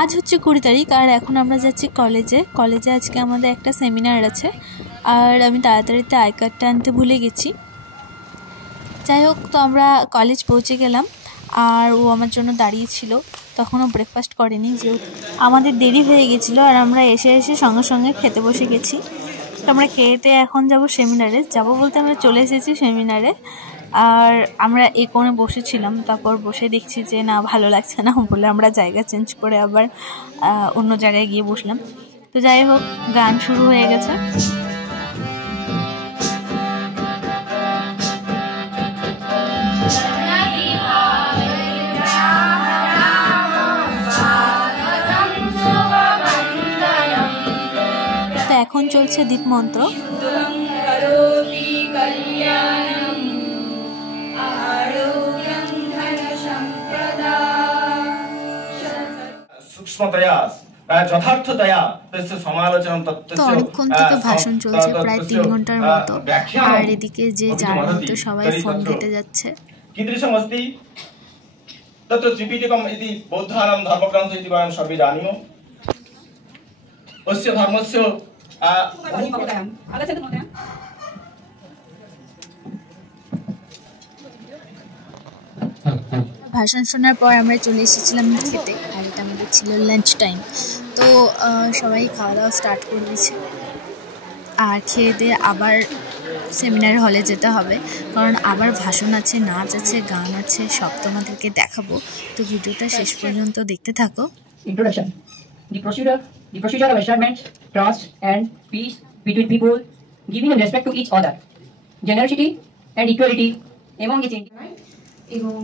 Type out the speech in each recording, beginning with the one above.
আজ হচ্ছে 20 তারিখ আর এখন আমরা যাচ্ছি কলেজে আজকে আমাদের একটা সেমিনার আছে আর আমি তাড়াতাড়িতে আই কার্ডটা আনতে ভুলে গেছি। যাই হোক, তো আমরা কলেজ পৌঁছে গেলাম আর ও আমার জন্য দাঁড়িয়েছিল, তখনও ব্রেকফাস্ট করেনি, যে আমাদের দেরি হয়ে গেছিলো আর আমরা এসে সঙ্গে সঙ্গে খেতে বসে গেছি। তো আমরা খেতে এখন যাব সেমিনারে, যাব বলতে আমরা চলে এসেছি সেমিনারে। আর আমরা এই কোণে বসেছিলাম, তারপর বসে দেখছি যে না ভালো লাগছে না বলে আমরা জায়গা চেঞ্জ করে আবার অন্য জায়গায় গিয়ে বসলাম। তো যাই হোক, গান শুরু হয়ে গেছে। তো এখন চলছে দীপ মন্ত্র। অনেকক্ষণ থেকে ভাষণ চলছে, প্রায় 3 ঘন্টার মতো। আর এদিকে যে যার মতো সবাই ফোন ঘেটে যাচ্ছে। ভাষণ শোনার পর আমরা চলে এসেছিলাম খেতে, আর এটা আমাদের ছিল লাঞ্চ টাইম। তো সবাই খাওয়া দাওয়া স্টার্ট করে দিয়েছে আর খেয়ে দিয়ে আবার সেমিনার হলে যেতে হবে, কারণ আবার ভাষণ আছে, নাচ আছে, গান আছে, সব তোমাদেরকে দেখাবো। তো ভিডিওটা শেষ পর্যন্ত দেখতে থাকো। Introduction. The procedure of establishment, trust and peace between people, giving respect to each other, generosity and equality among each individual. এবং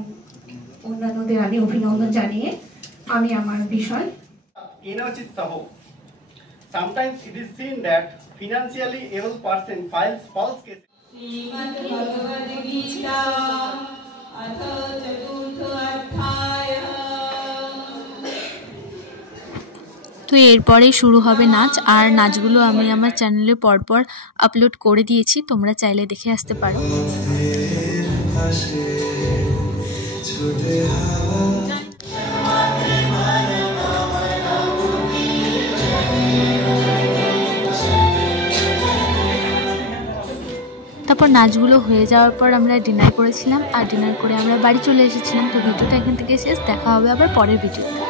অন্যান্যদের আমি অভিনন্দন জানিয়ে আমি আমার বিষয় Sometimes it is seen that financially able person files false cases. তো এরপরেই শুরু হবে নাচ, আর নাচগুলো আমি আমার চ্যানেলে পরপর আপলোড করে দিয়েছি, তোমরা চাইলে দেখে আসতে পারো। তারপর নাচগুলো হয়ে যাওয়ার পর আমরা ডিনার করেছিলাম, আর ডিনার করে আমরা বাড়ি চলে এসেছিলাম। তো ভিডিওটা এখান থেকে শেষ, দেখা হবে আবার পরের ভিডিওতে।